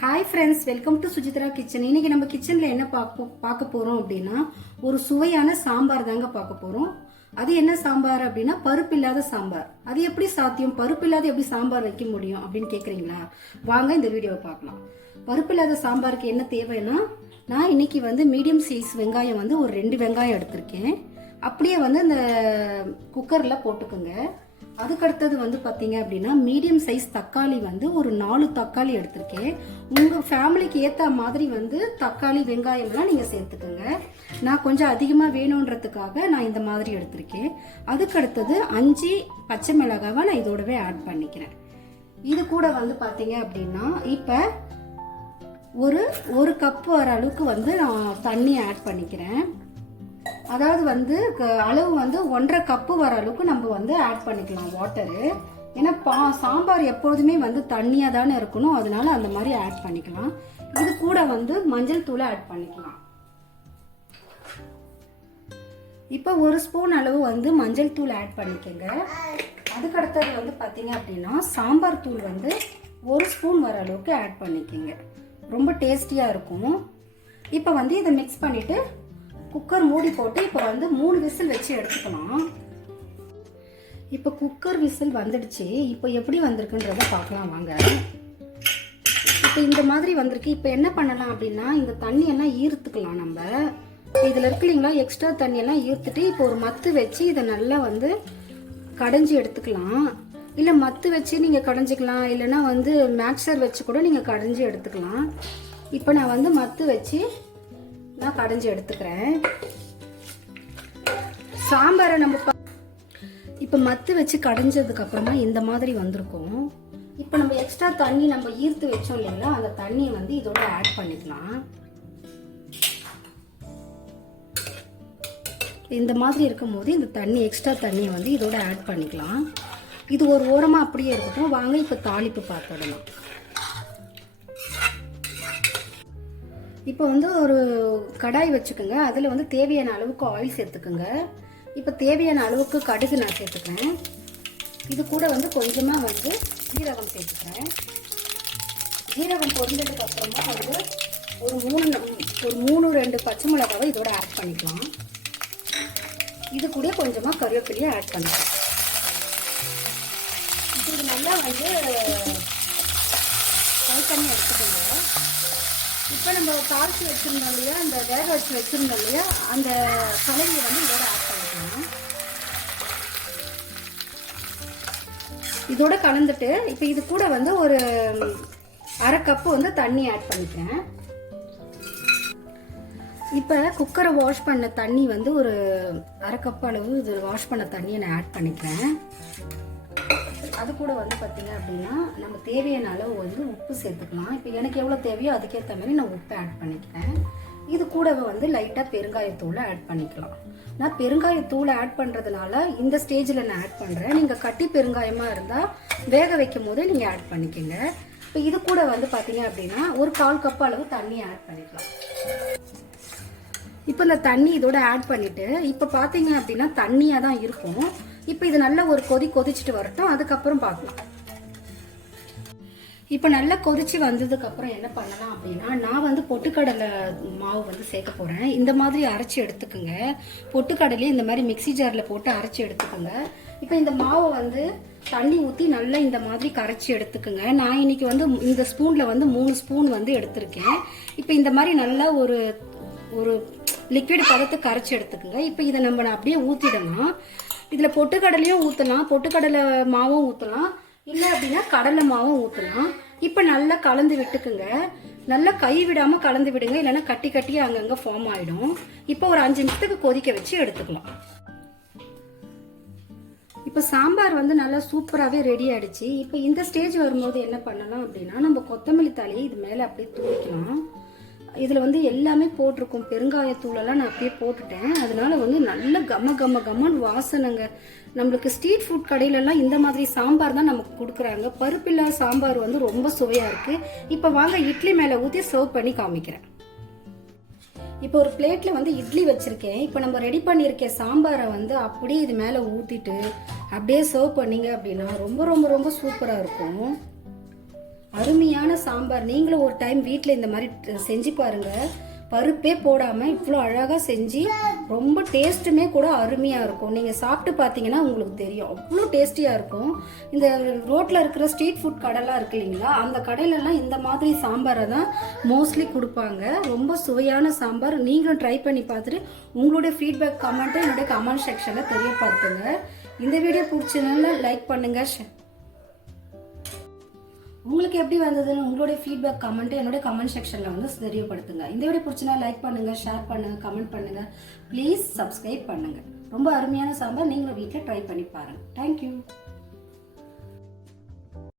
Hi friends welcome to Sujithra kitchen இன்னைக்கு நம்ம கிச்சனில் என்ன பார்க்க பார்க்க போகிறோம் அப்படின்னா ஒரு சுவையான சாம்பார் தாங்க பார்க்க போகிறோம் அது என்ன சாம்பார் அப்படின்னா பருப்பு இல்லாத சாம்பார். அது எப்படி சாத்தியம்? பருப்பு இல்லாத எப்படி சாம்பார் வைக்க முடியும் அப்படின்னு கேட்குறீங்களா வாங்க இந்த வீடியோவை பார்க்கலாம். பருப்பு இல்லாத சாம்பாருக்கு என்ன தேவைன்னா நான் இன்னைக்கு வந்து மீடியம் சைஸ் வெங்காயம் வந்து ஒரு ரெண்டு வெங்காயம் எடுத்திருக்கேன். அப்படியே வந்து இந்த குக்கரில் போட்டுக்கோங்க. அதுக்கடுத்தது வந்து பார்த்தீங்க அப்படின்னா மீடியம் சைஸ் தக்காளி வந்து ஒரு நாலு தக்காளி எடுத்திருக்கேன். உங்கள் ஃபேமிலிக்கு ஏற்ற மாதிரி வந்து தக்காளி வெங்காயம்லாம் நீங்கள் சேர்த்துக்கோங்க. நான் கொஞ்சம் அதிகமாக வேணுன்றதுக்காக நான் இந்த மாதிரி எடுத்திருக்கேன். அதுக்கடுத்தது அஞ்சு பச்சை மிளகாவை நான் இதோடவே ஆட் பண்ணிக்கிறேன். இது கூட வந்து பார்த்தீங்க அப்படின்னா இப்போ ஒரு ஒரு கப்பு வர அளவுக்கு வந்து நான் தண்ணி ஆட் பண்ணிக்கிறேன். அதாவது வந்து க- அளவு வந்து ஒன்றரை கப்பு வர அளவுக்கு நம்ம வந்து ஆட் பண்ணிக்கலாம் வாட்டரு ஏன்னா பா சாம்பார் எப்பொழுதுமே வந்து தண்ணியாக தானே இருக்கணும். அதனால அந்த மாதிரி ஆட் பண்ணிக்கலாம். இது கூட வந்து மஞ்சள் தூளை ஆட் பண்ணிக்கலாம். இப்போ ஒரு ஸ்பூன் அளவு வந்து மஞ்சள் தூள் ஆட் பண்ணிக்கோங்க. அதுக்கடுத்தது வந்து பார்த்தீங்க அப்படின்னா சாம்பார் தூள் வந்து ஒரு ஸ்பூன் வர அளவுக்கு ஆட் பண்ணிக்கோங்க. ரொம்ப டேஸ்டியாக இருக்கும். இப்போ வந்து இதை மிக்ஸ் பண்ணிவிட்டு குக்கர் மூடி போட்டு இப்போ வந்து மூணு விசில் வச்சு எடுத்துக்கலாம் இப்போ குக்கர் விசில் வந்துடுச்சு. இப்போ எப்படி வந்திருக்குன்றத பார்க்கலாம் வாங்க. இப்போ இந்த மாதிரி வந்திருக்கு. இப்போ என்ன பண்ணலாம் அப்படின்னா இந்த தண்ணியெல்லாம் ஈர்த்துக்கலாம் நம்ம. இதில் இருக்கு இல்லைங்களா எக்ஸ்ட்ரா தண்ணியெல்லாம் ஈர்த்துட்டு இப்போ ஒரு மத்து வச்சு இதை நல்லா வந்து கடைஞ்சி எடுத்துக்கலாம். இல்லை மத்து வச்சு நீங்கள் கடைஞ்சிக்கலாம். இல்லைன்னா வந்து மேக்சர் வச்சு கூட நீங்கள் கடைஞ்சி எடுத்துக்கலாம். இப்போ நான் வந்து மத்து வச்சு நான் கடைஞ்சி எடுத்துக்கிறேன். சாம்பாரை நம்ம ப- இப்போ மத்து வச்சு கடைஞ்சதுக்கு அப்புறமா இந்த மாதிரி வந்திருக்கும். இப்போ நம்ம எக்ஸ்ட்ரா தண்ணி நம்ம ஈர்த்து வச்சோம் இல்லைங்களா அந்த தண்ணியை வந்து இதோட ஆட் பண்ணிக்கலாம். இந்த மாதிரி இருக்கும்போது இந்த தண்ணி எக்ஸ்ட்ரா தண்ணியை வந்து இதோட ஆட் பண்ணிக்கலாம். இது ஒரு ஓரமாக அப்படியே இருக்கட்டும். வாங்க இப்போ தாளிப்பு பார்த்துடலாம் இப்போ வந்து ஒரு கடாய் வச்சுக்கோங்க. அதில் வந்து தேவையான அளவுக்கு ஆயில் சேர்த்துக்குங்க. இப்போ தேவையான அளவுக்கு கடுகு நான் சேர்த்துக்கிறேன். இது கூட வந்து கொஞ்சமாக வந்து ஜீரகம் சேர்த்துக்கிறேன். ஜீரகம் பொரிஞ்சதுக்கு அப்புறமா வந்து ஒரு மூணு ஒரு மூணு ரெண்டு பச்சை மிளகாவை இதோட ஆட் பண்ணிக்கலாம். இது கூட கொஞ்சமாக கருவேப்பிலையை ஆட் பண்ணிக்கலாம். இது நல்லா வந்து ஃப்ரை பண்ணி எடுத்துக்கோங்க. இப்போ நம்ம தாளிச்சு வச்சுருந்தோம் இல்லையா? அந்த வேக வச்சு வச்சுருந்தோம் இல்லையா? அந்த கலவையை வந்து இதோட ஆட் பண்ணிக்கணும். இதோட கலந்துட்டு இப்போ இது கூட வந்து ஒரு அரை கப்பு வந்து தண்ணி ஆட் பண்ணிக்கிறேன். இப்போ குக்கரை வாஷ் பண்ண தண்ணி வந்து ஒரு அரை கப் அளவு இது வாஷ் பண்ண தண்ணியை நான் ஆட் பண்ணிக்கிறேன். அது கூட வந்து பார்த்திங்க அப்படின்னா நம்ம தேவையான அளவு வந்து உப்பு சேர்த்துக்கலாம். இப்போ எனக்கு எவ்வளோ தேவையோ அதுக்கேற்ற மாதிரி நான் உப்பு ஆட் பண்ணிக்கிறேன் இது கூடவே வந்து லைட்டாக பெருங்காயத்தூளை ஆட் பண்ணிக்கலாம். நான் பெருங்காயத்தூளை ஆட் பண்ணுறதுனால இந்த ஸ்டேஜில் நான் ஆட் பண்ணுறேன் நீங்கள் கட்டி பெருங்காயமாக இருந்தால் வேக வைக்கும் போதே நீங்கள் ஆட் பண்ணிக்கோங்க. இப்போ இது கூட வந்து பார்த்தீங்க அப்படின்னா ஒரு கால் கப் அளவு தண்ணி ஆட் பண்ணிக்கலாம். இப்போ இந்த தண்ணி இதோட ஆட் பண்ணிவிட்டு இப்போ பார்த்தீங்க அப்படின்னா தண்ணியாக தான் இருக்கும். இப்போ இது நல்லா ஒரு கொதி கொதிச்சுட்டு வரட்டும் அதுக்கப்புறம் பார்க்கலாம். இப்போ நல்லா கொதிச்சு வந்ததுக்கப்புறம் என்ன பண்ணலாம் அப்படின்னா நான் வந்து பொட்டுக்கடலை மாவு வந்து சேர்க்க போகிறேன் இந்த மாதிரி அரைச்சி எடுத்துக்கோங்க. பொட்டுக்கடலையே இந்த மாதிரி மிக்ஸி ஜாரில் போட்டு அரைச்சி எடுத்துக்கோங்க. இப்போ இந்த மாவை வந்து தண்ணி ஊற்றி நல்லா இந்த மாதிரி கரைச்சி எடுத்துக்கோங்க. நான் இன்னைக்கு வந்து இந்த ஸ்பூனில் வந்து மூணு ஸ்பூன் வந்து எடுத்திருக்கேன். இப்போ இந்த மாதிரி நல்லா ஒரு ஒரு லிக்விட் பதத்தை கரைச்சி எடுத்துக்கோங்க. இப்போ இதை நம்ம அப்படியே ஊற்றிடலாம் இதில் பொட்டுக்கடலையும் ஊற்றலாம் பொட்டுக்கடலை மாவும் ஊற்றலாம் இல்லை அப்படின்னா கடலை மாவும் ஊற்றலாம் இப்போ நல்லா கலந்து விட்டுக்குங்க. நல்லா கை விடாமல் கலந்து விடுங்க. இல்லைன்னா கட்டி கட்டி அங்கங்கே ஃபார்ம் ஆகிடும் இப்போ ஒரு அஞ்சு நிமிஷத்துக்கு கொதிக்க வச்சு எடுத்துக்கலாம். இப்போ சாம்பார் வந்து நல்லா சூப்பராகவே ரெடி ஆகிடுச்சு இப்போ இந்த ஸ்டேஜ் வரும்போது என்ன பண்ணலாம் அப்படின்னா நம்ம கொத்தமல்லி தாலியை இது மேலே அப்படியே தூக்கிக்கலாம் இதில் வந்து எல்லாமே போட்டிருக்கும். பெருங்காயத்தூளெல்லாம் நான் அப்படியே போட்டுட்டேன். அதனால வந்து நல்ல கம கம கம்மன்னு வாசனைங்க. நம்மளுக்கு ஸ்ட்ரீட் ஃபுட் கடையிலலாம் இந்த மாதிரி சாம்பார் தான் நமக்கு கொடுக்குறாங்க. பருப்பில்லா சாம்பார் வந்து ரொம்ப சுவையாக இருக்குது இப்போ வாங்க இட்லி மேலே ஊற்றி சர்வ் பண்ணி காமிக்கிறேன். இப்போ ஒரு பிளேட்டில் வந்து இட்லி வச்சுருக்கேன். இப்போ நம்ம ரெடி பண்ணியிருக்க சாம்பாரை வந்து அப்படியே இது மேலே ஊற்றிட்டு அப்படியே சர்வ் பண்ணீங்க அப்படின்னா ரொம்ப ரொம்ப ரொம்ப சூப்பராக இருக்கும். அருமையான சாம்பார். நீங்களும் ஒரு டைம் வீட்டில் இந்த மாதிரி செஞ்சு பாருங்க. பருப்பே போடாமல் இவ்வளோ அழகாக செஞ்சு ரொம்ப டேஸ்ட்டுமே கூட அருமையாக இருக்கும். நீங்கள் சாப்பிட்டு பார்த்தீங்கன்னா உங்களுக்கு தெரியும். அவ்வளோ டேஸ்டியாக இருக்கும். இந்த ரோட்டில் இருக்கிற ஸ்ட்ரீட் ஃபுட் கடைலாம் இருக்கு இல்லைங்களா? அந்த கடையிலலாம் இந்த மாதிரி சாம்பாரை தான் மோஸ்ட்லி கொடுப்பாங்க. ரொம்ப சுவையான சாம்பார். நீங்களும் ட்ரை பண்ணி பார்த்துட்டு உங்களுடைய ஃபீட்பேக் கமெண்ட்டை என்னுடைய கமெண்ட் செக்ஷனில் தெரியப்படுத்துங்க. இந்த வீடியோ பிடிச்சதுனால லைக் பண்ணுங்கள் உங்களுக்கு எப்படி வந்ததுன்னு உங்களுடைய ஃபீட்பேக் கமெண்ட் என்னோட கமெண்ட் செக்ஷனில் வந்து தெரியப்படுத்துங்க. இந்த வீடியோ பிடிச்சினா லைக் பண்ணுங்க ஷேர் பண்ணுங்க கமெண்ட் பண்ணுங்க. ப்ளீஸ் சப்ஸ்கிரைப் பண்ணுங்க. ரொம்ப அருமையான சாம்பார் நீங்களும் வீட்டில் ட்ரை பண்ணி பாருங்க. தேங்க்யூ